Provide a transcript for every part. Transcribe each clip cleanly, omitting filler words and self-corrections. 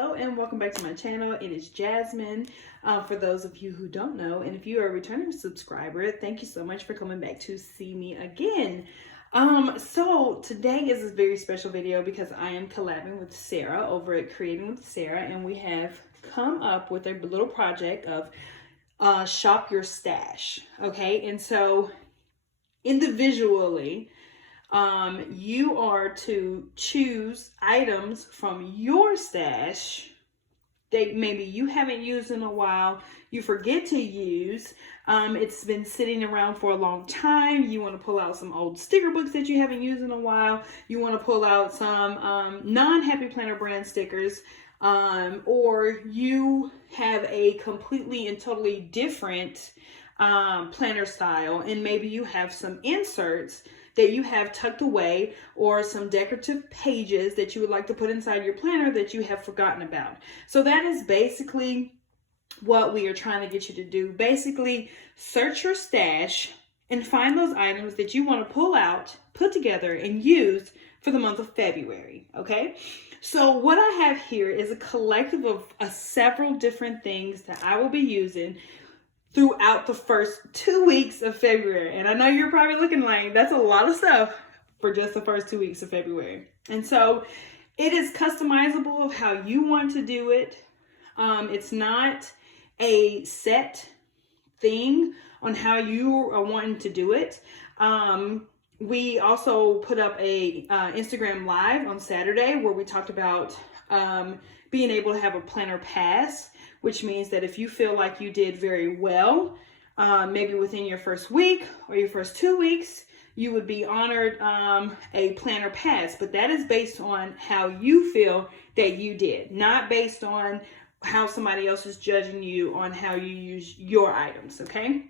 Hello and welcome back to my channel. It is Jasmine, for those of you who don't know, and if you are a returning subscriber, thank you so much for coming back to see me again. So today is a very special video because I am collabing with Sarah over at Creating with Sarah, and we have come up with a little project of shop your stash. Okay, and so individually, you are to choose items from your stash that maybe you haven't used in a while, you forget to use, it's been sitting around for a long time, you want to pull out some old sticker books that you haven't used in a while, you want to pull out some non-Happy Planner brand stickers, or you have a completely and totally different planner style, and maybe you have some inserts that you have tucked away or some decorative pages that you would like to put inside your planner that you have forgotten about. So that is basically what we are trying to get you to do. Basically, search your stash and find those items that you want to pull out, put together, and use for the month of February, okay? So what I have here is a collective of several different things that I will be using throughout the first 2 weeks of February. And I know you're probably looking like, that's a lot of stuff for just the first 2 weeks of February. And so it is customizable of how you want to do it. It's not a set thing on how you are wanting to do it. We also put up a Instagram live on Saturday where we talked about being able to have a planner pass, which means that if you feel like you did very well, maybe within your first week or your first 2 weeks, you would be honored a planner pass. But that is based on how you feel that you did, not based on how somebody else is judging you on how you use your items, okay?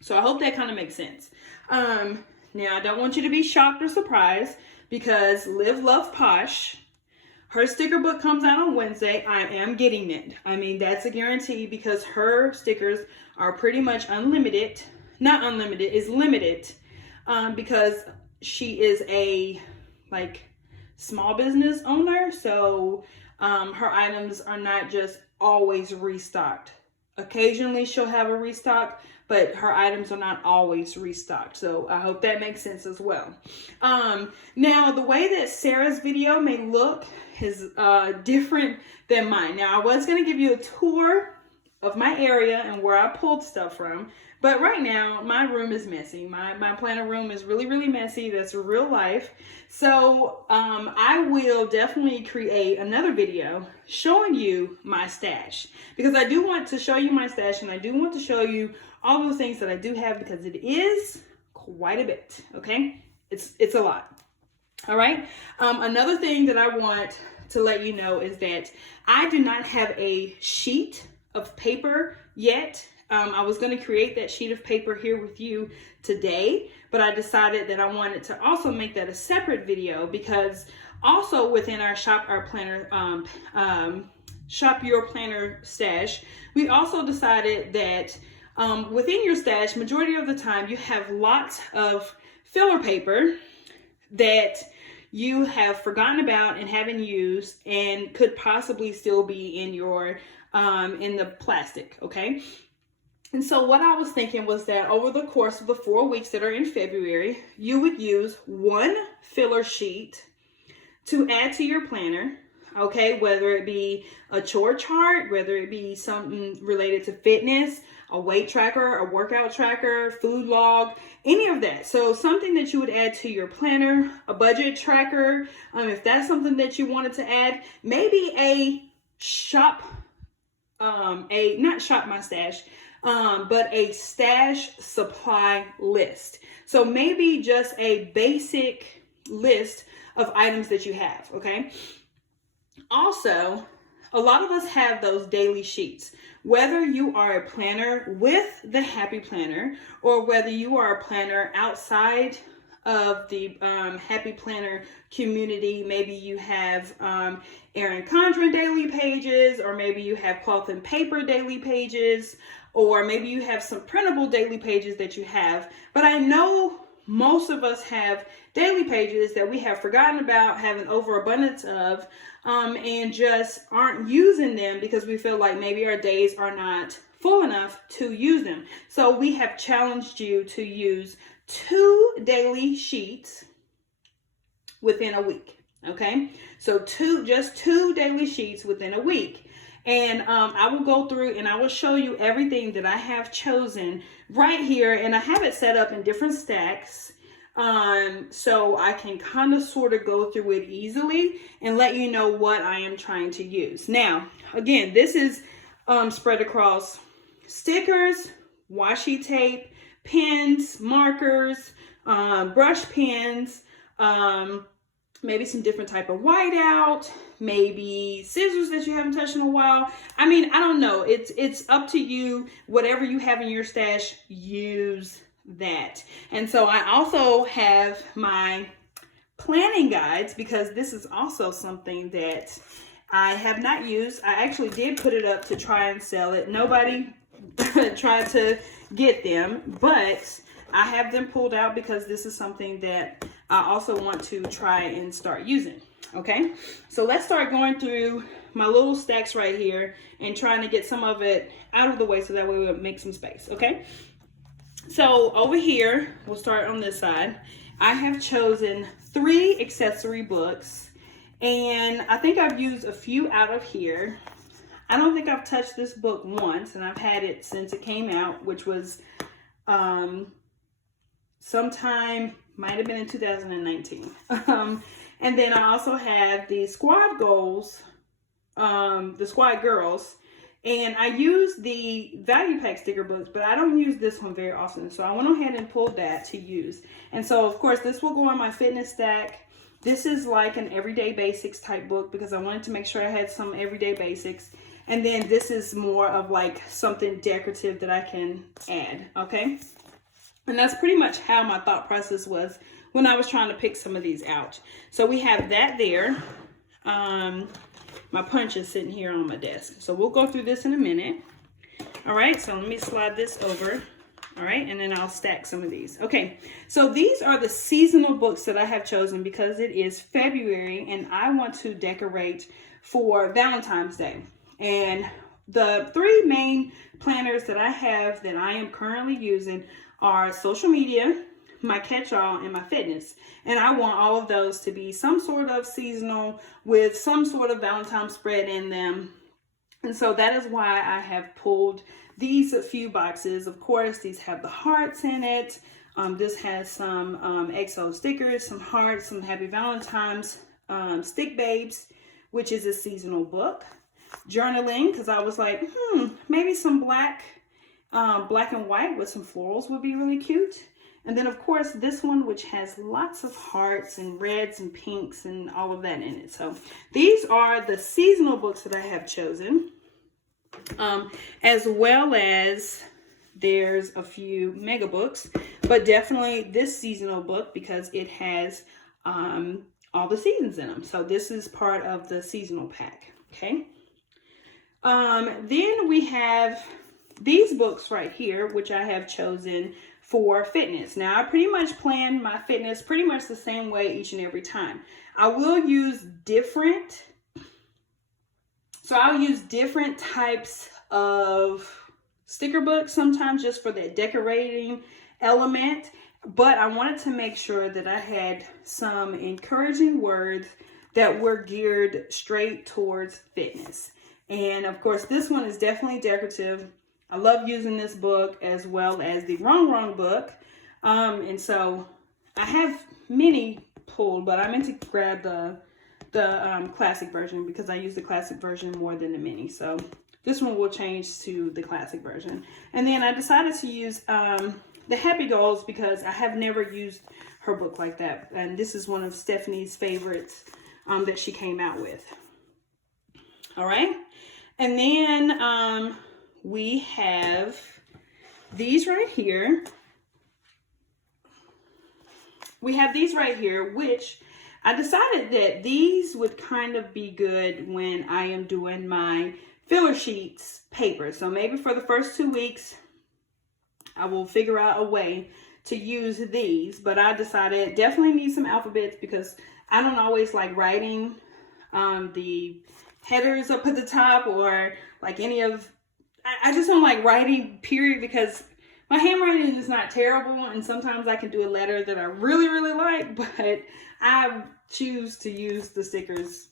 So I hope that kind of makes sense. Now, I don't want you to be shocked or surprised because Live Love Posh, her sticker book comes out on Wednesday. I am getting it. I mean, that's a guarantee because her stickers are pretty much unlimited. Not unlimited, is limited because she is a small business owner. So her items are not just always restocked. Occasionally she'll have a restock, but her items are not always restocked. So I hope that makes sense as well. Now, the way that Sarah's video may look is different than mine. Now, I was going to give you a tour of my area and where I pulled stuff from, but right now my room is messy. My planner room is really, really messy. That's real life. So I will definitely create another video showing you my stash because I do want to show you my stash and I do want to show you all those things that I do have because it is quite a bit, okay? It's a lot. All right. Another thing that I want to let you know is that I do not have a sheet of paper yet. I was going to create that sheet of paper here with you today, but I decided that I wanted to also make that a separate video because also within our shop your planner stash, we also decided that within your stash, majority of the time you have lots of filler paper that you have forgotten about and haven't used and could possibly still be in your in the plastic, okay? And so what I was thinking was that over the course of the 4 weeks that are in February, you would use one filler sheet to add to your planner, okay? Whether it be a chore chart, whether it be something related to fitness, a weight tracker, a workout tracker, food log, any of that. So something that you would add to your planner, a budget tracker, if that's something that you wanted to add, maybe a not shop my stash, but a stash supply list. So maybe just a basic list of items that you have, okay? Also, a lot of us have those daily sheets. Whether you are a planner with the Happy Planner or whether you are a planner outside of the Happy Planner community, maybe you have Erin Condren daily pages, or maybe you have cloth and paper daily pages, or maybe you have some printable daily pages that you have. But I know most of us have daily pages that we have forgotten about, have an overabundance of, and just aren't using them because we feel like maybe our days are not full enough to use them. So we have challenged you to use 2 daily sheets within a week. Okay, so just two daily sheets within a week. And I will go through and I will show you everything that I have chosen right here. And I have it set up in different stacks, so I can kind of sort of go through it easily and let you know what I am trying to use. Now, again, this is spread across stickers, washi tape, pens, markers, brush pens, maybe some different type of whiteout, maybe scissors that you haven't touched in a while. I mean, I don't know. It's up to you. Whatever you have in your stash, use that. And so I also have my planning guides, because this is also something that I have not used. I actually did put it up to try and sell it. Nobody tried to get them, but I have them pulled out because this is something that I also want to try and start using. Okay, so let's start going through my little stacks right here and trying to get some of it out of the way so that way we'll make some space. Okay, so over here, we'll start on this side. I have chosen 3 accessory books, and I think I've used a few out of here. I don't think I've touched this book once, and I've had it since it came out, which was sometime, might have been in 2019. And then I also have the Squad Goals, the Squad Girls, and I use the Value Pack sticker books, but I don't use this one very often. So I went ahead and pulled that to use. And so, of course, this will go on my fitness stack. This is like an everyday basics type book because I wanted to make sure I had some everyday basics. And then this is more of like something decorative that I can add, okay? And that's pretty much how my thought process was when I was trying to pick some of these out. So we have that there. My punch is sitting here on my desk. So we'll go through this in a minute. All right, so let me slide this over. All right, and then I'll stack some of these. Okay, so these are the seasonal books that I have chosen because it is February and I want to decorate for Valentine's Day. And the 3 main planners that I have that I am currently using are social media, my catch-all, and my fitness. And I want all of those to be some sort of seasonal with some sort of Valentine's spread in them. And so that is why I have pulled these a few boxes. Of course, these have the hearts in it. This has some XO stickers, some hearts, some Happy Valentine's, Stick Babes, which is a seasonal book. Journaling, because I was like, maybe some black and white with some florals would be really cute. And then, of course, this one, which has lots of hearts and reds and pinks and all of that in it. So these are the seasonal books that I have chosen, as well as there's a few mega books, but definitely this seasonal book because it has all the seasons in them. So this is part of the seasonal pack, okay? Then we have these books right here, which I have chosen for fitness. Now, I pretty much plan my fitness pretty much the same way each and every time. I'll use different types of sticker books sometimes just for that decorating element, but I wanted to make sure that I had some encouraging words that were geared straight towards fitness. And of course, this one is definitely decorative. I love using this book as well as the Wrong book. And so I have many pulled, but I meant to grab the classic version because I use the classic version more than the mini. So this one will change to the classic version. And then I decided to use the Happy Goals because I have never used her book like that. And this is one of Stephanie's favorites that she came out with. All right. And then we have these right here. We have these right here, which I decided that these would kind of be good when I am doing my filler sheets paper. So maybe for the first 2 weeks, I will figure out a way to use these, but I decided definitely need some alphabets because I don't always like writing the headers up at the top, or like any of, I just don't like writing period, because my handwriting is not terrible, and sometimes I can do a letter that I really, really like, but I choose to use the stickers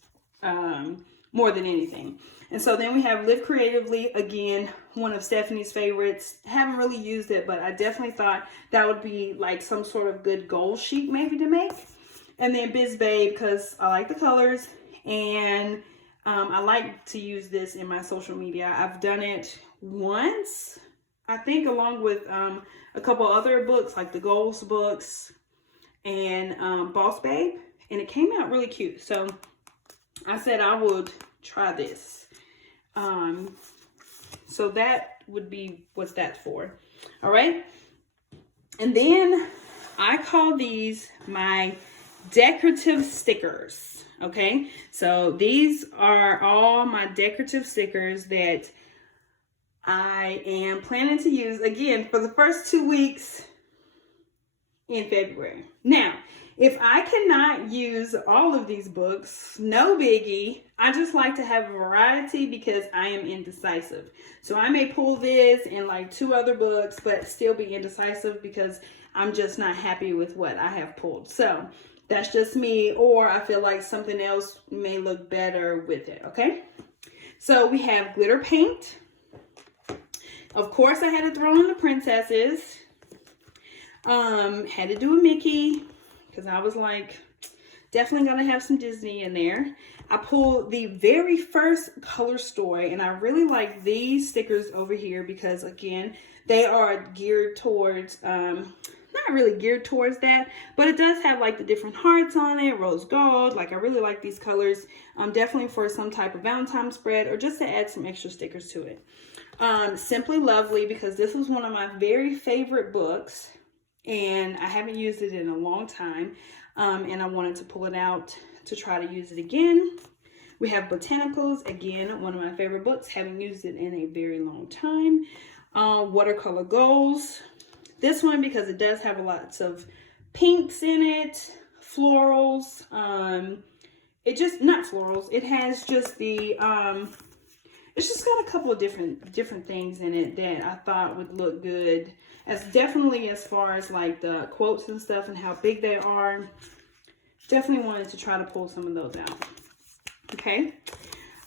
more than anything. And so then we have Live Creatively, again, one of Stephanie's favorites. Haven't really used it, but I definitely thought that would be like some sort of good goal sheet maybe to make. And then Biz Babe, because I like the colors, and I like to use this in my social media. I've done it once, I think, along with a couple other books like the Goals books and Boss Babe, and it came out really cute. So I said I would try this. So that would be what that's for. All right. And then I call these my decorative stickers. Okay. So these are all my decorative stickers that I am planning to use again for the first 2 weeks in February. Now, if I cannot use all of these books, no biggie. I just like to have a variety because I am indecisive. So I may pull this and like 2 other books, but still be indecisive because I'm just not happy with what I have pulled. So that's just me, or I feel like something else may look better with it, okay? So we have glitter paint. Of course, I had to throw in the princesses. Had to do a Mickey, because I was like, definitely gonna have some Disney in there. I pulled the very first color story, and I really like these stickers over here because, again, they are geared towards, not really geared towards that, but it does have like the different hearts on it, rose gold. Like, I really like these colors, definitely for some type of Valentine's spread or just to add some extra stickers to it. Simply Lovely, because this was one of my very favorite books, and I haven't used it in a long time, and I wanted to pull it out to try to use it again. We have Botanicals, again, one of my favorite books, haven't used it in a very long time. Watercolor Goals, this one because it does have lots of pinks in it, florals, it just, not florals, it has just the, it's just got a couple of different things in it that I thought would look good, as definitely as far as like the quotes and stuff and how big they are. Definitely wanted to try to pull some of those out. Okay.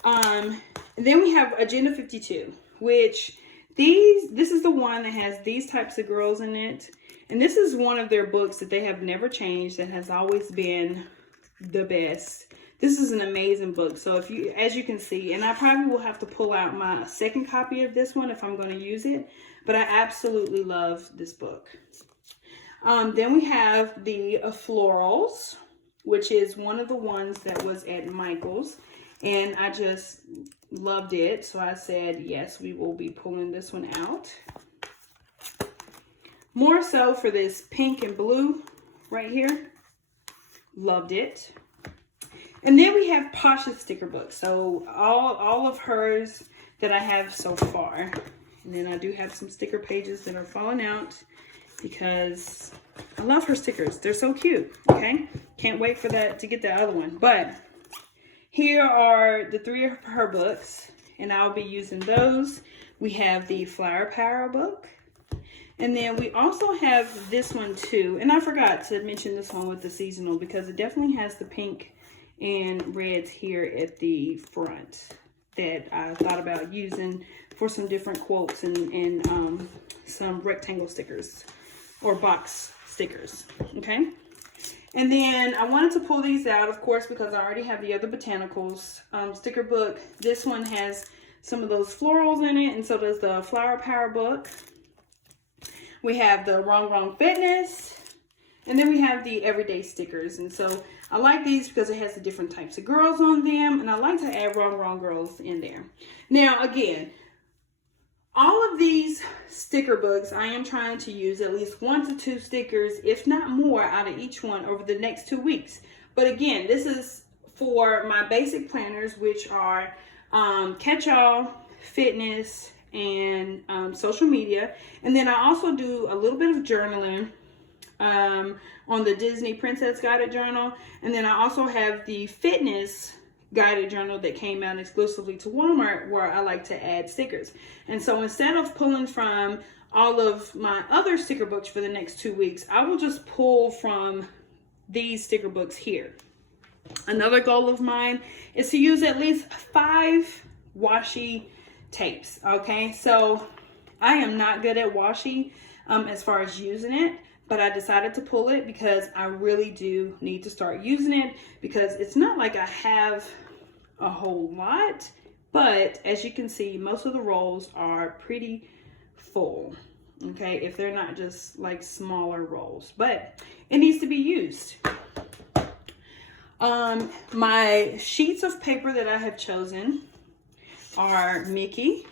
And then we have Agenda 52, which this is the one that has these types of girls in it. And this is one of their books that they have never changed, that has always been the best. This is an amazing book. So if you, as you can see, and I probably will have to pull out my second copy of this one if I'm going to use it, but I absolutely love this book. Then we have the Florals, which is one of the ones that was at Michael's, and I just loved it. So I said, yes, we will be pulling this one out. More so for this pink and blue right here. Loved it. And then we have Pasha's sticker book. So all of hers that I have so far. And then I do have some sticker pages that are falling out because I love her stickers. They're so cute. Okay. Can't wait for that to get the other one. But here are the 3 of her books, and I'll be using those. We have the Flower Power book. And then we also have this one too. And I forgot to mention this one with the seasonal because it definitely has the pink and reds here at the front that I thought about using for some different quotes and some rectangle stickers or box stickers. Okay. And then I wanted to pull these out, of course, because I already have the other Botanicals sticker book. This one has some of those florals in it, and so does the Flower Power book. We have the Wrong Fitness, and then we have the everyday stickers. And so I like these because it has the different types of girls on them, and I like to add wrong girls in there. Now, again, all of these sticker books, I am trying to use at least 1 to 2 stickers, if not more, out of each one over the next 2 weeks. But again, this is for my basic planners, which are catch-all, fitness, and social media. And then I also do a little bit of journaling on the Disney Princess Guided Journal. And then I also have the Fitness Guided Journal that came out exclusively to Walmart, where I like to add stickers. And so instead of pulling from all of my other sticker books for the next 2 weeks, I will just pull from these sticker books here. Another goal of mine is to use at least 5 washi tapes. Okay, so I am not good at washi as far as using it, but I decided to pull it because I really do need to start using it, because it's not like I have a whole lot, but as you can see, most of the rolls are pretty full. Okay, if they're not just like smaller rolls, but it needs to be used. My sheets of paper that I have chosen are Mickey.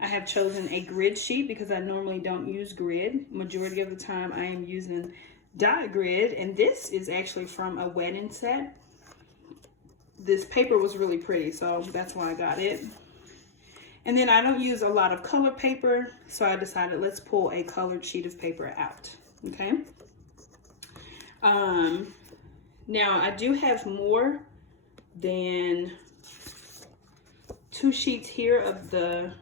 I have chosen a grid sheet because I normally don't use grid. Majority of the time I am using dot grid, and this is actually from a wedding set. This paper was really pretty, so that's why I got it. And then I don't use a lot of colored paper, so I decided let's pull a colored sheet of paper out. Okay. Now I do have more than 2 sheets here of the,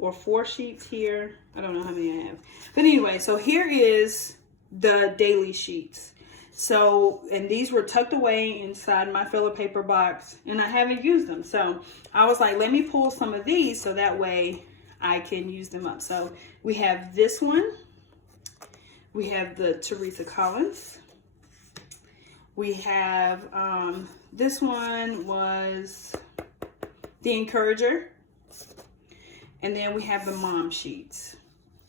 or 4 sheets here. I don't know how many I have. But anyway, so here is the daily sheets. So, and these were tucked away inside my filler paper box, and I haven't used them. So I was like, let me pull some of these so that way I can use them up. So we have this one. We have the Teresa Collins. We have, this one was the Encourager. And then we have the mom sheets.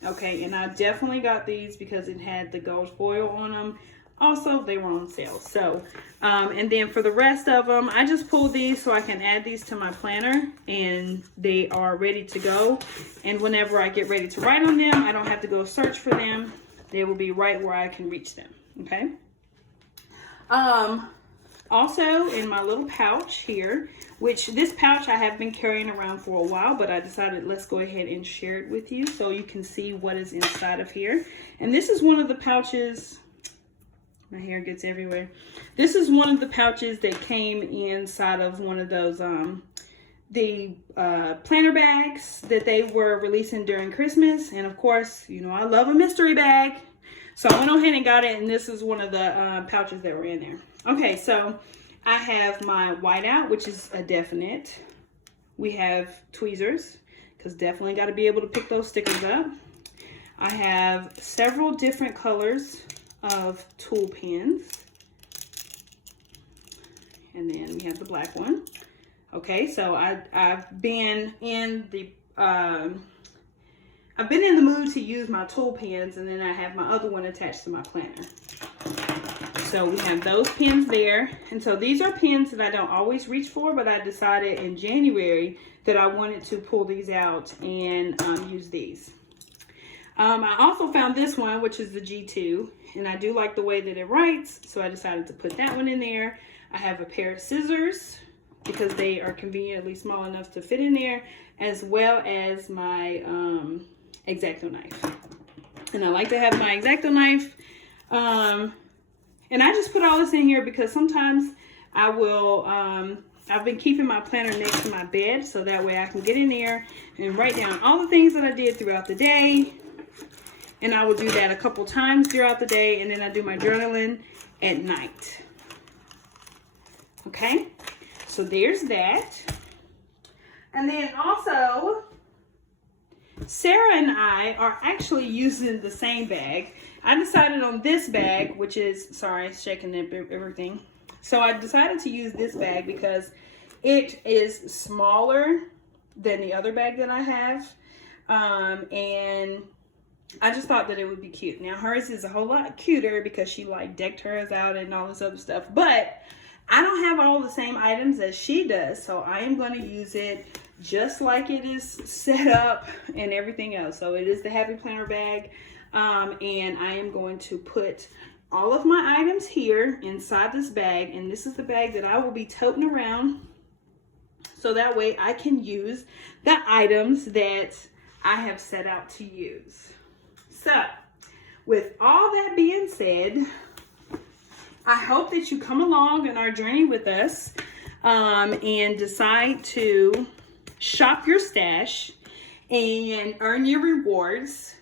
Okay, and I definitely got these because it had the gold foil on them. Also, they were on sale. So, and then for the rest of them, I just pulled these so I can add these to my planner, and they are ready to go. And whenever I get ready to write on them, I don't have to go search for them. They will be right where I can reach them. Okay. Also in my little pouch here, which this pouch I have been carrying around for a while, but I decided let's go ahead and share it with you so you can see what is inside of here. And this is one of the pouches, my hair gets everywhere. This is one of the pouches that came inside of one of those, the planner bags that they were releasing during Christmas. And of course, you know, I love a mystery bag. So I went ahead and got it, and this is one of the pouches that were in there. Okay, so I have my whiteout, which is a definite. We have tweezers, because definitely got to be able to pick those stickers up. I have several different colors of tool pens. And then we have the black one. Okay, so I've been in the mood to use my tool pens, and then I have my other one attached to my planner. So we have those pens there. And so these are pens that I don't always reach for, but I decided in January that I wanted to pull these out and use these. I also found this one, which is the G2, and I do like the way that it writes, so I decided to put that one in there. I have a pair of scissors because they are conveniently small enough to fit in there, as well as my X-Acto knife. And I like to have my X-Acto knife. And I just put all this in here because sometimes I will, I've been keeping my planner next to my bed so that way I can get in there and write down all the things that I did throughout the day. And I will do that a couple times throughout the day, and then I do my journaling at night. Okay, so there's that. And then also, Sarah and I are actually using the same bag. I decided on this bag, which is, sorry, shaking everything. So I decided to use this bag because it is smaller than the other bag that I have. And I just thought that it would be cute. Now hers is a whole lot cuter because she like decked hers out and all this other stuff. But I don't have all the same items as she does. So I am going to use it just like it is set up and everything else. So it is the Happy Planner bag. And I am going to put all of my items here inside this bag. And this is the bag that I will be toting around. So that way I can use the items that I have set out to use. So with all that being said, I hope that you come along on our journey with us and decide to shop your stash and earn your rewards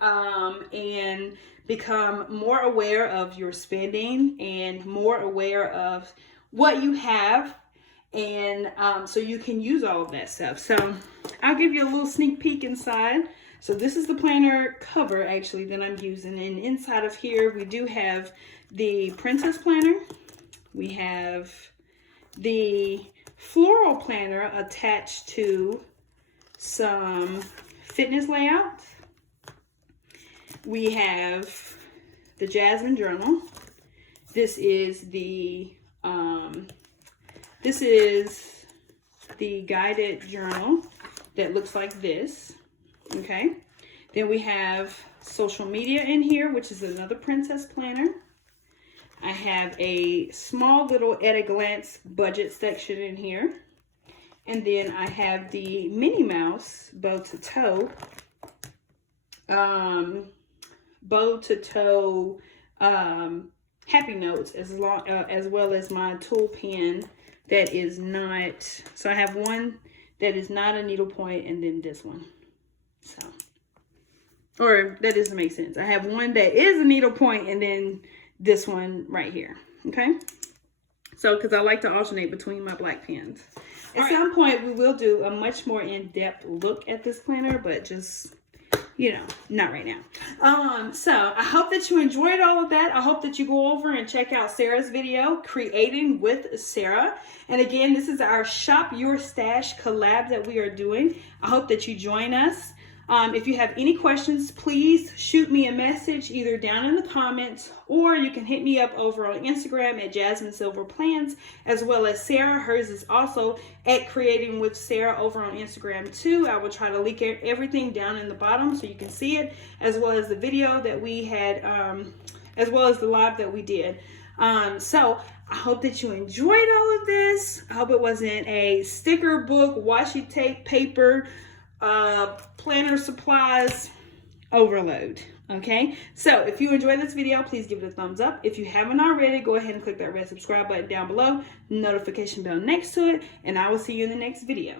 and become more aware of your spending and more aware of what you have, and so you can use all of that stuff. So I'll give you a little sneak peek inside. So this is the planner cover actually that I'm using, and inside of here we do have the princess planner. We have the floral planner attached to some fitness layouts. We have the Jasmine journal. This is the guided journal that looks like this. Okay. Then we have social media in here, which is another princess planner. I have a small little at a glance budget section in here. And then I have the Minnie Mouse bow to toe happy notes, as well as my tool pen that is not, so I have one that is not a needlepoint, and then this one. So, or that doesn't make sense. I have one that is a needlepoint, and then this one right here. Okay, so because I like to alternate between my black pens. At some point we will do a much more in-depth look at this planner, but just, you know, not right now. So I hope that you enjoyed all of that. I hope that you go over and check out Sarah's video, Creating with Sarah. And again, this is our Shop Your Stash collab that we are doing. I hope that you join us. If you have any questions, please shoot me a message either down in the comments, or you can hit me up over on Instagram at Jasmine Silver Plans, as well as Sarah. Hers is also at Creating with Sarah over on Instagram too. I will try to link everything down in the bottom so you can see it, as well as the video that we had, as well as the live that we did. So I hope that you enjoyed all of this. I hope it wasn't a sticker book, washi tape, paper, planner supplies overload. Okay, so if you enjoyed this video, please give it a thumbs up. If you haven't already, go ahead and click that red subscribe button down below, notification bell next to it, and I will see you in the next video.